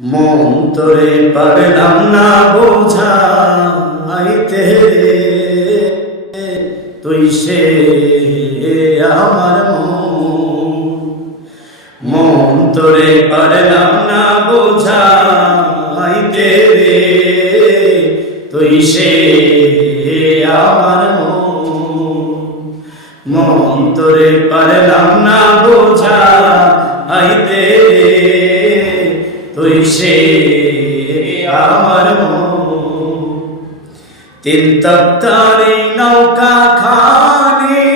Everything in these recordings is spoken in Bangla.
মন তোরে পারলাম না বোঝাইতে তুই সে আমার মন। মন তোরে পারলাম না বোঝাইতে রে তুই সে আমার মন। মন তোরে পারলাম না বোঝা সে আমার তিন তপ্তারি নৌকা খানি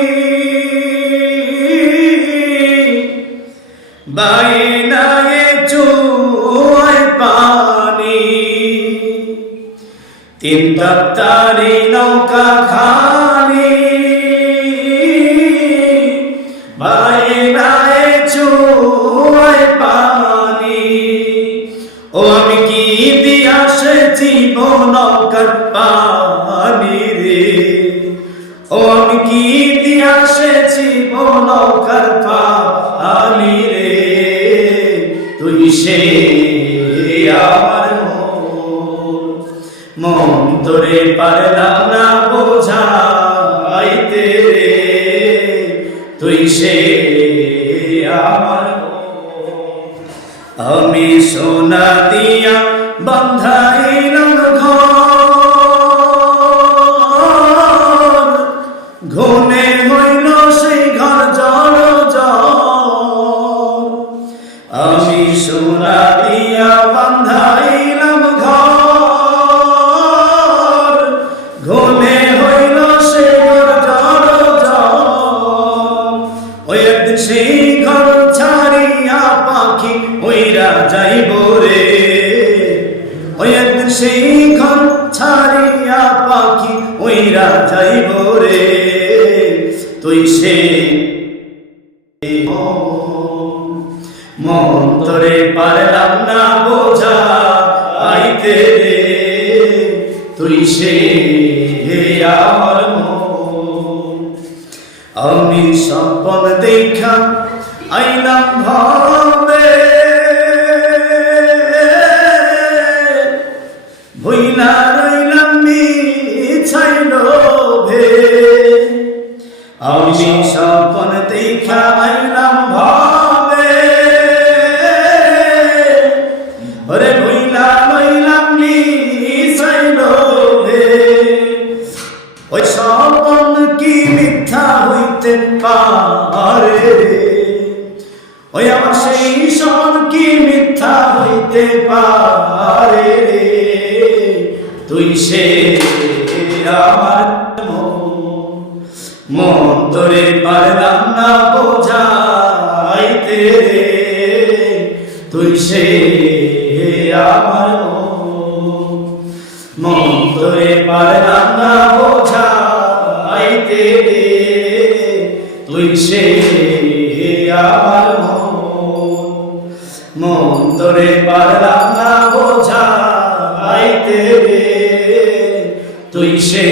বাইনায়ে চুয়াই পানি। নৌকা খানি জীবন পানি রে। আমি কি দিয়াসে জীবন পানি রে? তুই সে আমার মন। তোরে পারলাম না বোঝাইতে রে। তুই সে আমার আমি সোনা দিয়া বন্ধাইলাম ঘর। ঘুমে হইল সেই ঘর জল জল। আমি সোনা দিয়া বন্ধাইলাম ঘর। ঘুমে হইল সেই ঘর জল জল। ওই একদিন সেই ঘর ছাড়িয়া পাখি ওইরা যাইব সেই ঘর ছাড়িয়া পাখি ওইরা যাইব রে। তুই সে মন তোরে পারলাম না বোঝা আইতে রে। তুই সে আমার আমি স্বপ্ন দেখা আইলাম ভাবে আমি স্বপ্ন দেখা আইলাম ভাবে। ওরে ওই স্বপন কি মিথ্যা হইতে পারে? ওই আমার সেই স্বপন কি মিথ্যা হইতে পারে তুই সে আমার তুই সে আমার মন। তোরে পারলাম না বোঝাইতে তুই সে আমার মন। তোরে পারলাম না বোঝাইতে তুই সে